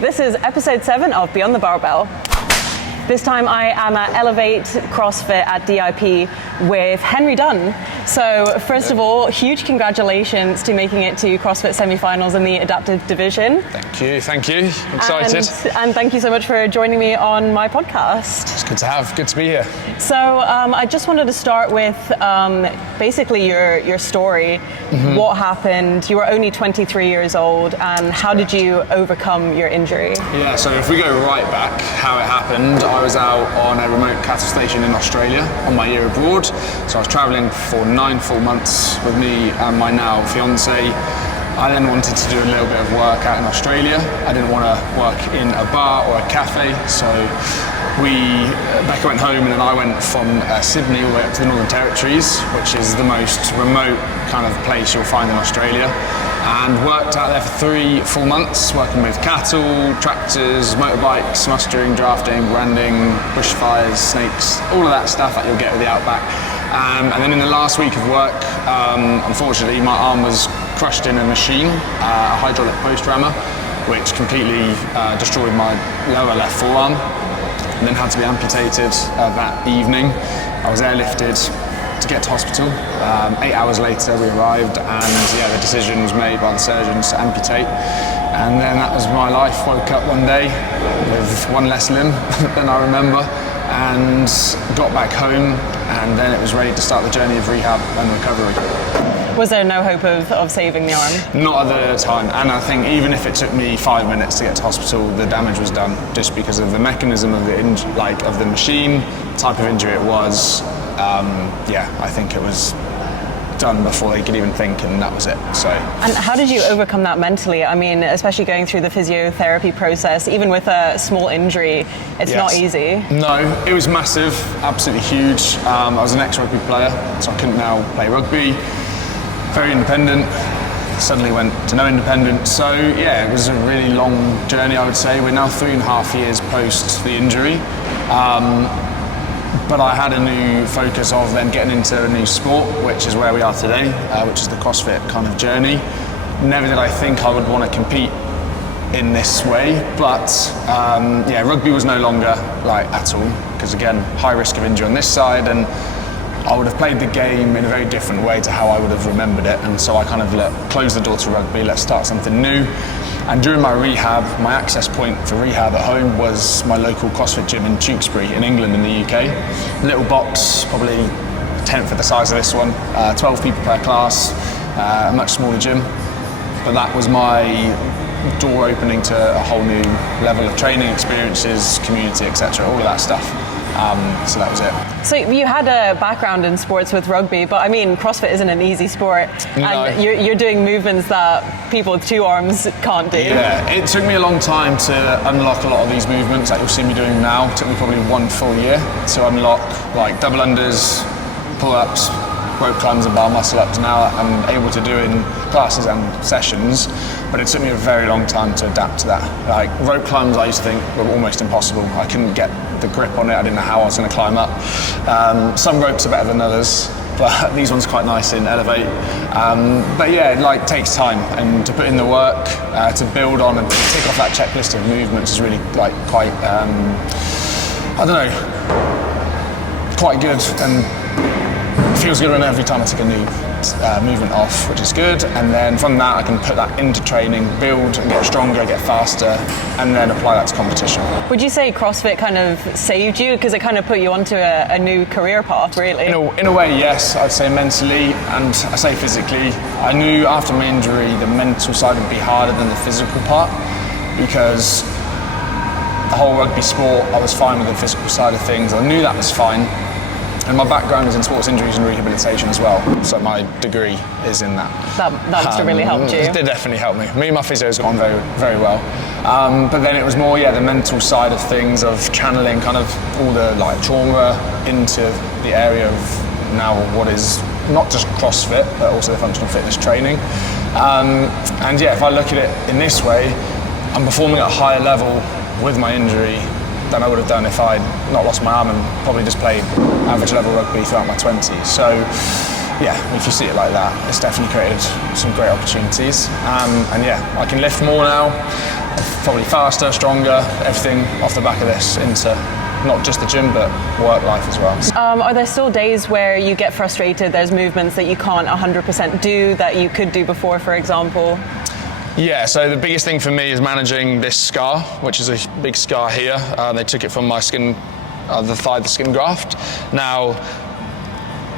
This is episode 7 of Beyond the Barbell. This time I am at Elevate CrossFit at DIP with Henry Dunn. So first of all, huge congratulations to making it to CrossFit semi-finals in the adaptive division. Thank you. Excited. And thank you so much for joining me on my podcast. It's good to be here. So I just wanted to start with basically your story. Mm-hmm. What happened? You were only 23 years old, and how did you overcome your injury? Yeah, so if we go right back, how it happened, I was out on a remote cattle station in Australia on my year abroad. So I was travelling for 9 full months with me and my now fiance. I then wanted to do a little bit of work out in Australia. I didn't want to work in a bar or a cafe, so Becca went home, and then I went from Sydney all the way up to the Northern Territories, which is the most remote kind of place you'll find in Australia, and worked out there for 3 full months, working with cattle, tractors, motorbikes, mustering, drafting, branding, bushfires, snakes, all of that stuff that you'll get with the outback. And then in the last week of work, unfortunately, my arm was crushed in a machine, a hydraulic post rammer, which completely destroyed my lower left forearm, and then had to be amputated that evening. I was airlifted to get to hospital. 8 hours later we arrived, and the decision was made by the surgeons to amputate. And then that was my life. Woke up one day with one less limb than I remember, and got back home, and then it was ready to start the journey of rehab and recovery. Was there no hope of saving the arm? Not at the time, and I think even if it took me 5 minutes to get to hospital, the damage was done, just because of the mechanism of the machine, type of injury it was. I think it was done before they could even think, and that was it. So. And how did you overcome that mentally? I mean, especially going through the physiotherapy process, even with a small injury, it's not easy. No, it was massive, absolutely huge. I was an ex-rugby player, so I couldn't now play rugby. Very independent, suddenly went to no independent. So it was a really long journey, I would say. We're now 3.5 years post the injury. But I had a new focus of then getting into a new sport, which is where we are today, which is the CrossFit kind of journey. Never did I think I would want to compete in this way, but rugby was no longer at all, because again, high risk of injury on this side, and I would have played the game in a very different way to how I would have remembered it. And so I kind of closed the door to rugby, let's start something new. And during my rehab, my access point for rehab at home was my local CrossFit gym in Tewkesbury in England, in the UK. Little box, probably a tenth of the size of this one, 12 people per class, a much smaller gym. But that was my door opening to a whole new level of training experiences, community, etc., all of that stuff. So that was it. So you had a background in sports with rugby, but I mean, CrossFit isn't an easy sport. No. And you're doing movements that people with 2 arms can't do. Yeah, it took me a long time to unlock a lot of these movements that you'll see me doing now. It took me probably 1 full year to unlock double unders, pull-ups, rope climbs and bar muscle ups now I'm able to do in classes and sessions, but it took me a very long time to adapt to that. Rope climbs I used to think were almost impossible. I couldn't get the grip on it, I didn't know how I was going to climb up. Some ropes are better than others, but these ones quite nice in Elevate. It takes time, and to put in the work, to build on and tick off that checklist of movements is really quite quite good, and feels good every time I take a new movement off, which is good. And then from that I can put that into training, build and get stronger, get faster, and then apply that to competition. Would you say CrossFit kind of saved you, because it kind of put you onto a new career path, really? In a way, yes. I'd say mentally, and I say physically. I knew after my injury the mental side would be harder than the physical part, because the whole rugby sport, I was fine with the physical side of things. I knew that was fine. And my background is in sports injuries and rehabilitation as well, so my degree is in that. That must have really helped you. It did definitely help me. Me and my physio's gone very, very well. But then it was more, the mental side of things, of channeling kind of all the trauma into the area of now what is not just CrossFit, but also the functional fitness training. If I look at it in this way, I'm performing at a higher level with my injury than I would have done if I'd not lost my arm and probably just played average level rugby throughout my 20s. So if you see it like that, it's definitely created some great opportunities. I can lift more now. probably faster, stronger, everything off the back of this into not just the gym, but work life as well. Are there still days where you get frustrated? There's movements that you can't 100% do that you could do before, for example? Yeah, so the biggest thing for me is managing this scar, which is a big scar here. They took it from my skin, the thigh, the skin graft. Now,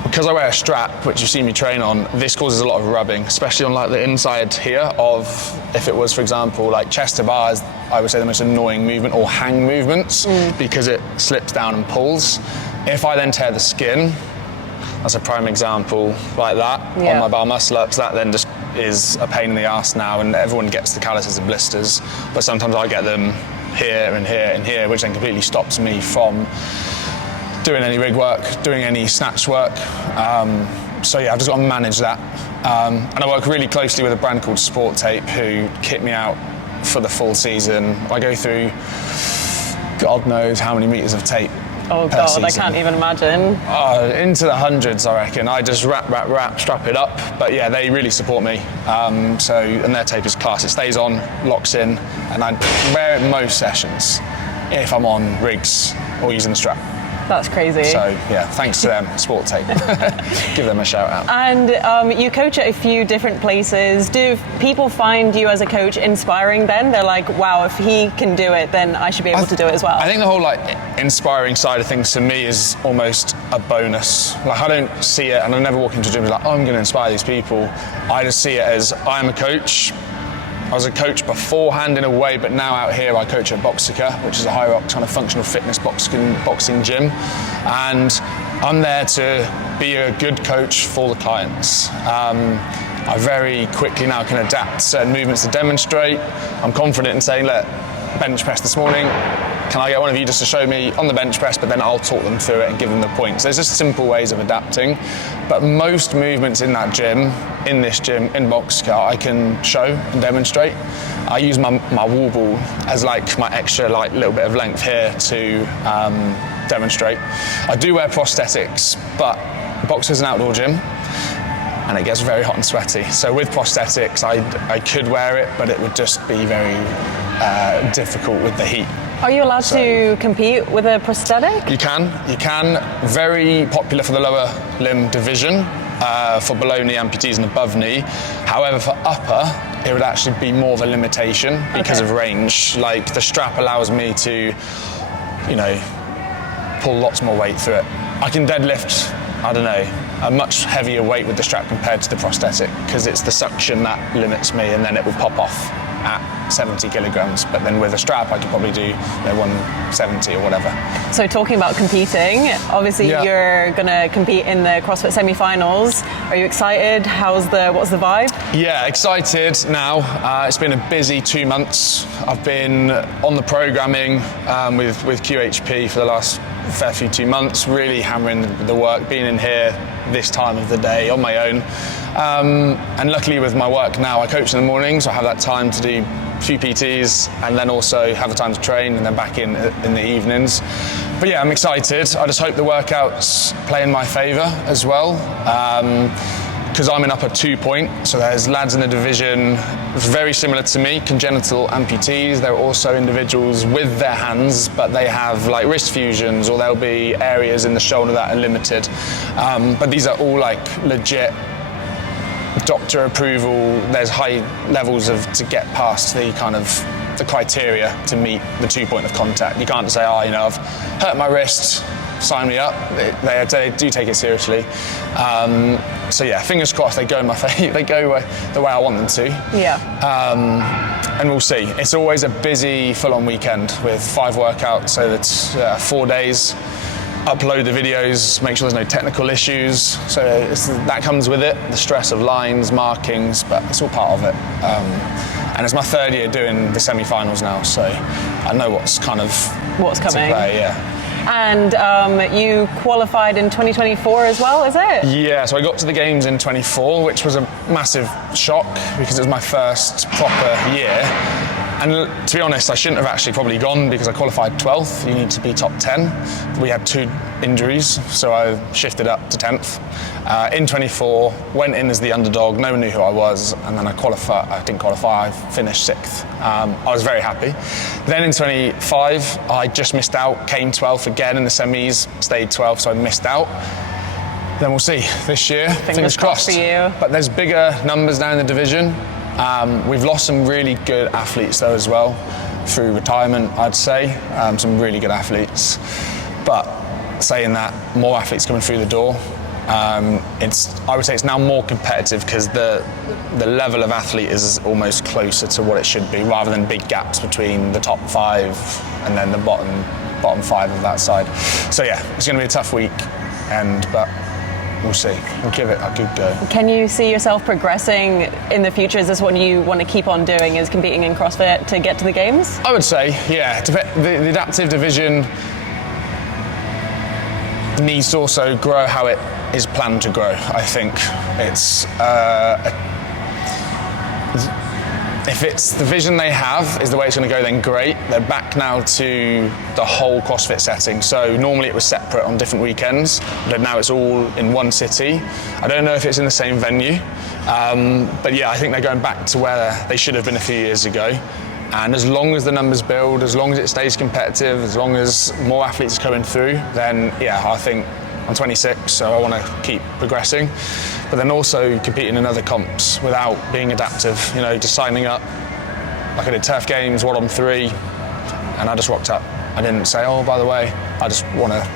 because I wear a strap, which you see me train on, this causes a lot of rubbing, especially on like the inside here of, if it was, for example, like chest to bar is, I would say, the most annoying movement, or hang movements, because it slips down and pulls. If I then tear the skin, that's a prime example like that on my bar muscle ups, that then just is a pain in the arse now, and everyone gets the calluses and blisters, but sometimes I get them here and here and here, which then completely stops me from doing any rig work, doing any snatch work. So yeah, I've just got to manage that. And I work really closely with a brand called Sport Tape, who kit me out for the full season. I go through God knows how many meters of tape. Oh God, season. I can't even imagine. Into the hundreds, I reckon. I just wrap, strap it up. But yeah, they really support me. And their tape is class. It stays on, locks in, and I wear it most sessions if I'm on rigs or using the strap. That's crazy. So yeah, thanks to them, Sport Tape. Give them a shout out. And you coach at a few different places. Do people find you as a coach inspiring then? They're like, wow, if he can do it, then I should be able to do it as well. I think the whole like inspiring side of things to me is almost a bonus. Like I don't see it, and I never walk into a gym and be like, oh, I'm going to inspire these people. I just see it as I'm a coach. I was a coach beforehand in a way, but now out here I coach at Boxica, which is a high rock kind of functional fitness boxing gym. And I'm there to be a good coach for the clients. I very quickly now can adapt certain movements to demonstrate. I'm confident in saying, look, bench press this morning, can I get one of you just to show me on the bench press, but then I'll talk them through it and give them the points. There's just simple ways of adapting, but most movements in that gym, in this gym, in Boxica, I can show and demonstrate. I use my wall ball as like my extra like little bit of length here to demonstrate. I do wear prosthetics, but Boxica's an outdoor gym, and it gets very hot and sweaty. So with prosthetics, I could wear it, but it would just be very difficult with the heat. Are you allowed to compete with a prosthetic? You can. Very popular for the lower limb division, for below knee amputees and above knee. However, for upper, it would actually be more of a limitation because of range. Like the strap allows me to, pull lots more weight through it. I can deadlift, I don't know, a much heavier weight with the strap compared to the prosthetic, because it's the suction that limits me, and then it will pop off at 70 kilograms, but then with a strap I could probably do 170 or whatever. So talking about competing, obviously you're going to compete in the CrossFit semi-finals. Are you excited? What's the vibe? Yeah, excited now. It's been a busy 2 months. I've been on the programming with QHP for the last fair few 2 months, really hammering the work, being in here this time of the day on my own. And luckily with my work now, I coach in the mornings, so I have that time to do a few PTs and then also have the time to train and then back in the evenings. But yeah, I'm excited. I just hope the workouts play in my favour as well. Because I'm in upper 2 point, so there's lads in the division very similar to me, congenital amputees. There are also individuals with their hands, but they have like wrist fusions, or there'll be areas in the shoulder that are limited. But these are all like legit doctor approval. There's high levels to get past the kind of the criteria to meet the 2 point of contact. You can't just say, I've hurt my wrist, sign me up. They do take it seriously. So yeah, fingers crossed they go in my favour. They go the way I want them to. Yeah. And we'll see. It's always a busy, full-on weekend with 5 workouts, so that's 4 days. Upload the videos, make sure there's no technical issues. So that comes with it, the stress of lines, markings, but it's all part of it. And it's my 3rd year doing the semi-finals now, so I know what's coming. To play, yeah. And you qualified in 2024 as well, is it? Yeah, so I got to the games in 24, which was a massive shock because it was my first proper year. And to be honest, I shouldn't have actually probably gone because I qualified 12th. You need to be top 10. We had 2 injuries, so I shifted up to 10th. In 24, went in as the underdog. No one knew who I was, and then I didn't qualify. I finished 6th. I was very happy. Then in 25, I just missed out. Came 12th again in the semis. Stayed 12th, so I missed out. Then we'll see this year. Fingers crossed for you. But there's bigger numbers now in the division. We've lost some really good athletes though as well through retirement, I'd say. Some really good athletes. But saying that, more athletes coming through the door. I would say it's now more competitive because the level of athlete is almost closer to what it should be, rather than big gaps between the top 5 and then the bottom 5 of that side. So yeah, it's going to be a tough week, but we'll see. We'll give it a good go. Can you see yourself progressing in the future? Is this what you want to keep on doing, is competing in CrossFit to get to the games? I would say, yeah. The adaptive division needs to also grow how it is planned to grow. I think if it's the vision they have is the way it's going to go, then great. They're back now to the whole CrossFit setting. So normally it was separate on different weekends, but now it's all in one city. I don't know if it's in the same venue, but yeah, I think they're going back to where they should have been a few years ago. And as long as the numbers build, as long as it stays competitive, as long as more athletes are coming through, then yeah, I think I'm 26, so I want to keep progressing. But then also competing in other comps without being adaptive, just signing up. Like I did Turf Games, 1 on 3, and I just rocked up. I didn't say, oh, by the way, I just want to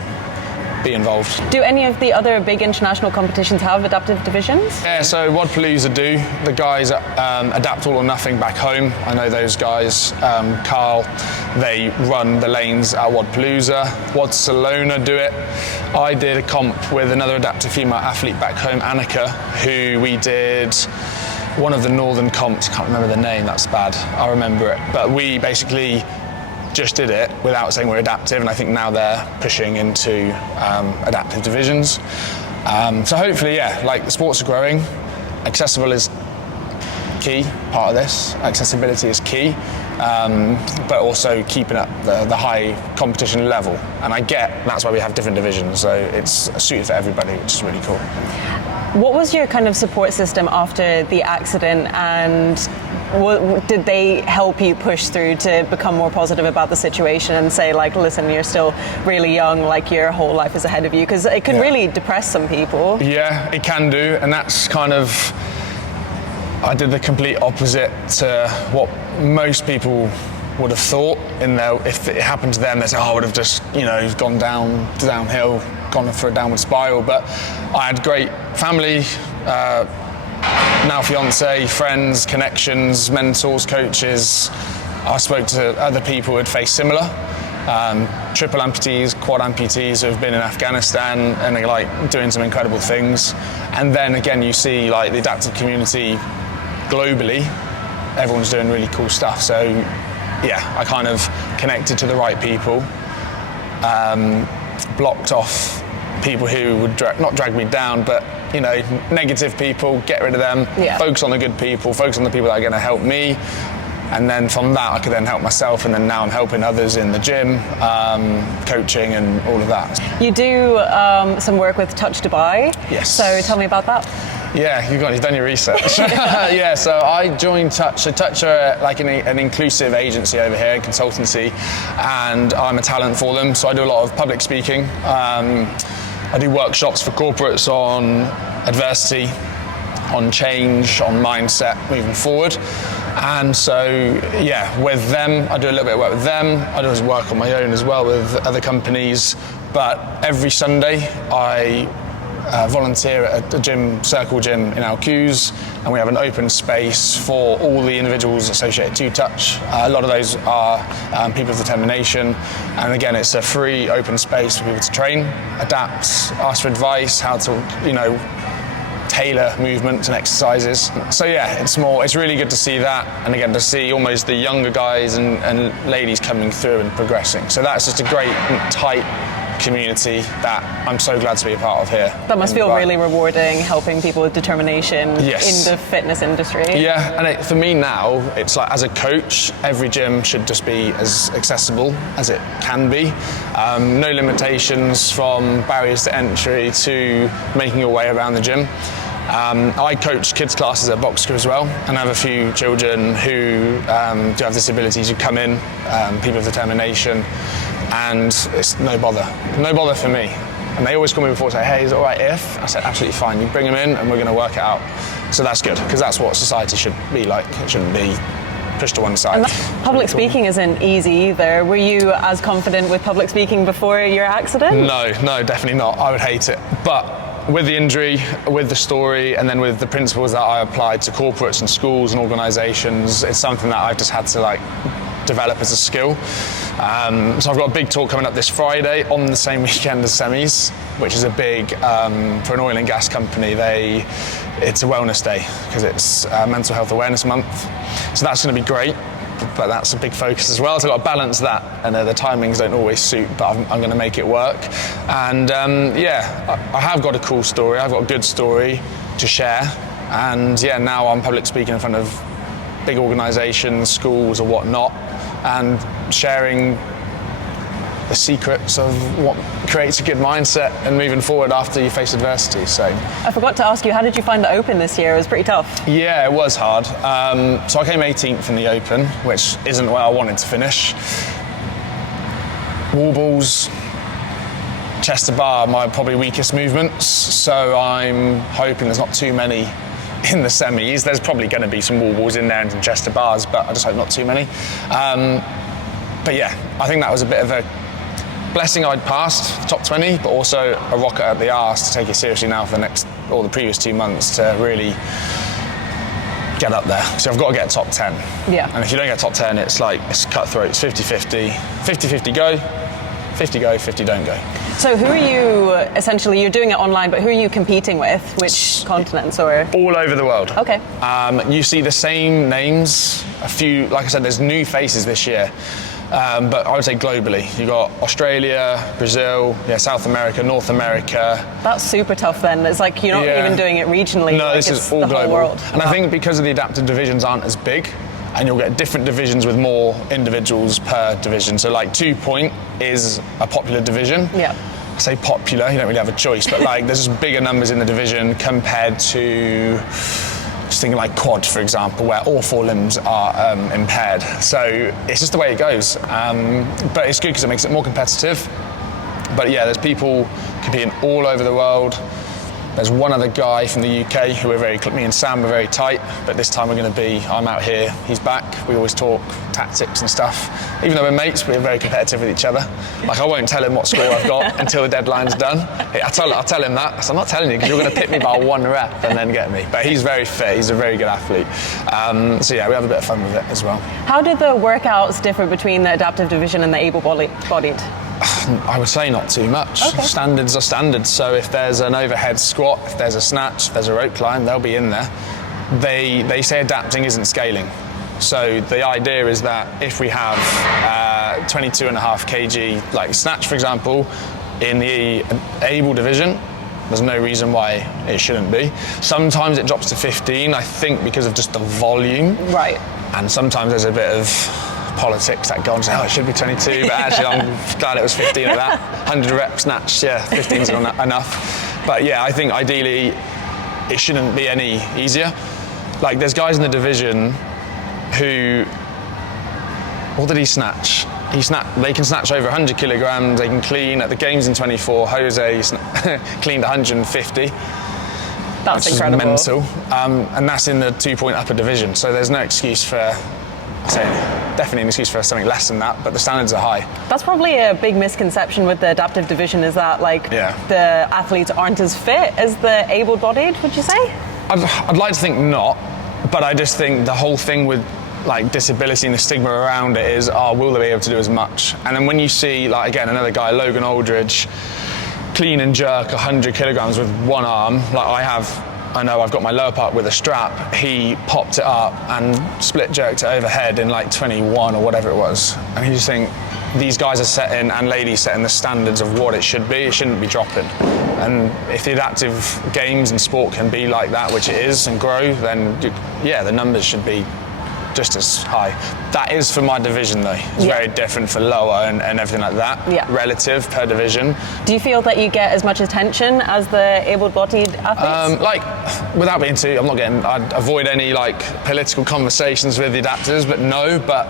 be involved. Do any of the other big international competitions have adaptive divisions? Yeah, so Wadpalooza do. The guys Adapt All or Nothing back home. I know those guys. Carl, they run the lanes at Wadpalooza. Wadsalona do it. I did a comp with another adaptive female athlete back home, Annika, who we did one of the northern comps. Can't remember the name, that's bad. I remember it. But we basically just did it without saying we're adaptive, and I think now they're pushing into adaptive divisions. So hopefully, yeah, the sports are growing. Accessible is key part of this. Accessibility is key, but also keeping up the high competition level. And I get that's why we have different divisions, so it's suited for everybody, which is really cool. What was your kind of support system after the accident, and did they help you push through to become more positive about the situation and say, listen, you're still really young, your whole life is ahead of you? Because it can really depress some people. Yeah, it can do, and that's kind of, I did the complete opposite to what most people would have thought. If it happened to them, they say, I would have just, gone downhill, gone for a downward spiral. But I had great family, now fiance, friends, connections, mentors, coaches. I spoke to other people who had faced similar, triple amputees, quad amputees who have been in Afghanistan and are doing some incredible things. And then again, you see the adaptive community globally, everyone's doing really cool stuff. So yeah, I kind of connected to the right people, blocked off people who would not drag me down, but negative people, get rid of them, focus on the good people, focus on the people that are going to help me, and then from that I could then help myself, and then now I'm helping others in the gym, coaching and all of that. You do some work with Touch Dubai. Yes. So tell me about that. Yeah, you've done your research. Yeah, so I joined Touch. So Touch are an inclusive agency over here, consultancy, and I'm a talent for them. So I do a lot of public speaking. I do workshops for corporates on adversity, on change, on mindset moving forward. And so, yeah, with them, I do a little bit of work with them. I do work on my own as well with other companies. But every Sunday, I volunteer at a gym, Circle Gym in Alcuse, and we have an open space for all the individuals associated to Touch. A lot of those are people of determination, and again, it's a free open space for people to train, adapt, ask for advice, how to tailor movements and exercises. So yeah, it's really good to see that, and again to see almost the younger guys and ladies coming through and progressing. So that's just a great tight community that I'm so glad to be a part of here. That must feel really rewarding, helping people with determination in the fitness industry. Yeah, and for me now, it's like as a coach, every gym should just be as accessible as it can be. No limitations from barriers to entry to making your way around the gym. I coach kids classes at Box Crew as well, and I have a few children who do have disabilities who come in, people of determination, and it's no bother for me. And they always call me before and say, hey, is it all right if? I said, absolutely fine, you bring them in and we're going to work it out. So that's good, because that's what society should be like. It shouldn't be pushed to one side. And public speaking isn't easy either. Were you as confident with public speaking before your accident? No, definitely not. I would hate it. But with the injury, with the story, and then with the principles that I applied to corporates and schools and organisations, it's something that I've just had to develop as a skill. So I've got a big talk coming up this Friday on the same weekend as semis, which is a big, for an oil and gas company, it's a wellness day because it's Mental Health Awareness Month. So that's going to be great. But that's a big focus as well, so I've got to balance that, and the timings don't always suit, but I'm going to make it work. And I have got a cool story, I've got a good story to share, and now I'm public speaking in front of big organisations, schools or whatnot, and sharing the secrets of what creates a good mindset and moving forward after you face adversity. So I forgot to ask you, how did you find the Open this year? It was pretty tough. Yeah, it was hard. So I came 18th in the Open, which isn't where I wanted to finish. Wall balls, chest to bar are my probably weakest movements, so I'm hoping there's not too many in the semis. There's probably going to be some wall balls in there and some chest to bars, but I just hope not too many. But yeah, I think that was a bit of a blessing I'd passed top 20, but also a rocket up the arse to take it seriously now for the previous 2 months to really get up there. So I've got to get top 10. Yeah. And if you don't get top 10, it's cutthroat. It's 50-50. 50-50 go, 50 go, 50 don't go. So who are you, essentially, you're doing it online, but who are you competing with? Which continents or? All over the world. Okay. You see the same names, a few, like I said, there's new faces this year. But I would say globally, you got Australia, Brazil, South America, North America. That's super tough then. It's like you're not even doing it regionally. No, this is all the global. Whole world. And I think because of the adaptive divisions aren't as big, and you'll get different divisions with more individuals per division. So 2 point is a popular division. Yeah. I say popular, you don't really have a choice, but there's just bigger numbers in the division compared to just thinking quad, for example, where all 4 limbs are impaired. So it's just the way it goes. But it's good because it makes it more competitive. But there's people competing all over the world. There's one other guy from the UK who me and Sam are very tight, but this time I'm out here, he's back. We always talk tactics and stuff. Even though we're mates, we're very competitive with each other. I won't tell him what score I've got until the deadline's done. I'll tell him that. So I'm not telling you because you're going to pick me by 1 rep and then get me. But he's very fit, he's a very good athlete. We have a bit of fun with it as well. How did the workouts differ between the adaptive division and the able-bodied? I would say not too much. Okay. Standards are standards. So if there's an overhead squat, if there's a snatch, if there's a rope climb, they'll be in there. They say adapting isn't scaling. So the idea is that if we have 22.5 kg, snatch for example, in the able division, there's no reason why it shouldn't be. Sometimes it drops to 15, I think because of just the volume. Right. And sometimes there's a bit of politics that go on and say, it should be 22, but actually I'm glad it was 15 of that. 100 rep snatch, 15's enough. But I think ideally it shouldn't be any easier. There's guys in the division who, what did he snatch? They can snatch over 100 kilograms, they can clean. At the games in 24, Jose cleaned 150. That's incredible. Mental. And that's in the 2 point upper division, so there's no excuse for, definitely an excuse for something less than that, but the standards are high. That's probably a big misconception with the adaptive division, is that the athletes aren't as fit as the able-bodied, would you say? I'd like to think not, but I just think the whole thing with disability and the stigma around it is, will they be able to do as much? And then when you see, again, another guy, Logan Aldridge, clean and jerk 100 kilograms with one arm, I have I know I've got my lower part with a strap, he popped it up and split jerked it overhead in like 21 or whatever it was. And you just think, these guys are setting, and ladies setting the standards of what it should be. It shouldn't be dropping. And if the adaptive games and sport can be like that, which it is, and grow, then yeah, the numbers should be just as high. That is for my division though. It's very different for lower and everything like that, relative per division. Do you feel that you get as much attention as the able-bodied athletes? Like, without being too, I'd avoid any like political conversations with the adapters, but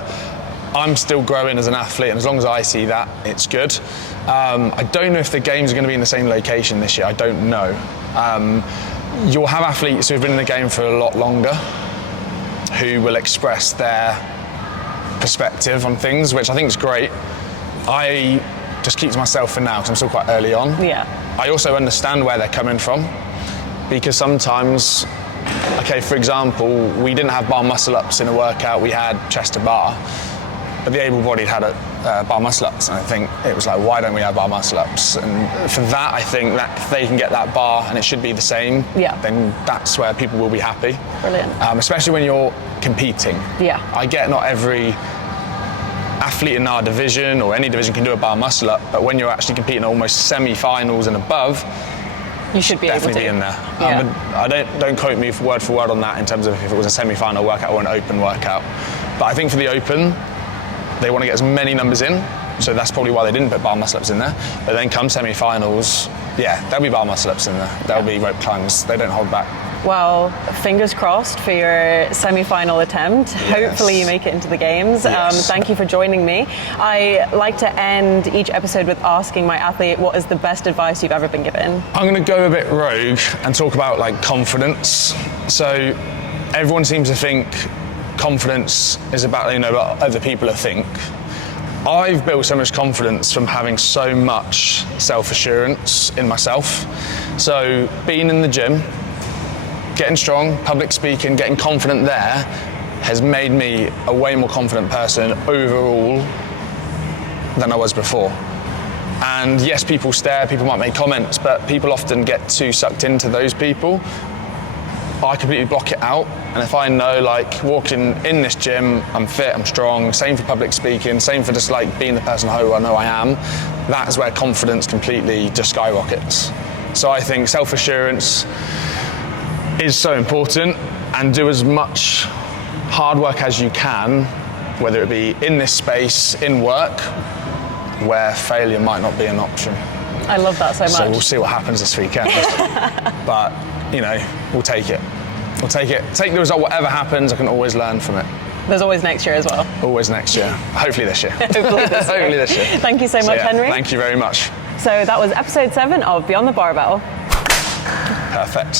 I'm still growing as an athlete, and as long as I see that, it's good. I don't know if the games are going to be in the same location this year. I don't know. You'll have athletes who've been in the game for a lot longer, who will express their perspective on things, which I think is great. I just keep to myself for now because I'm still quite early on. Yeah. I also understand where they're coming from, because sometimes, okay, for example, we didn't have bar muscle ups in a workout, we had chest to bar, but the able-bodied had bar muscle ups, and I think it was like, why don't we have bar muscle ups? And for that, I think that if they can get that bar and it should be the same, then that's where people will be happy. Brilliant. Especially when you're competing. Yeah. I get not every athlete in our division or any division can do a bar muscle up, but when you're actually competing almost semi-finals and above, you should be definitely able to be in there. Yeah. I don't quote me word for word on that in terms of if it was a semi-final workout or an open workout. But I think for the open, they want to get as many numbers in, so that's probably why they didn't put bar muscle ups in there. But then come semi-finals, there'll be bar muscle ups in there. There'll be rope climbs. They don't hold back. Well, fingers crossed for your semi-final attempt. Yes. Hopefully you make it into the games. Yes. Thank you for joining me. I like to end each episode with asking my athlete, what is the best advice you've ever been given? I'm going to go a bit rogue and talk about like confidence. So everyone seems to think confidence is about, what other people think. I've built so much confidence from having so much self-assurance in myself. So being in the gym, getting strong, public speaking, getting confident there has made me a way more confident person overall than I was before. And yes, people stare, people might make comments, but people often get too sucked into those people. I completely block it out, and if I know, like, walking in this gym, I'm fit, I'm strong, same for public speaking, same for just like being the person who I know I am, that's where confidence completely just skyrockets. So I think self-assurance is so important, and do as much hard work as you can, whether it be in this space, in work, where failure might not be an option. I love that so much. So we'll see what happens this weekend. But, we'll take it. We'll take it. Take the result, whatever happens, I can always learn from it. There's always next year as well. Always next year. Hopefully this year. Hopefully this year. Thank you so much, Henry. Thank you very much. So that was episode 7 of Beyond the Barbell. Perfect.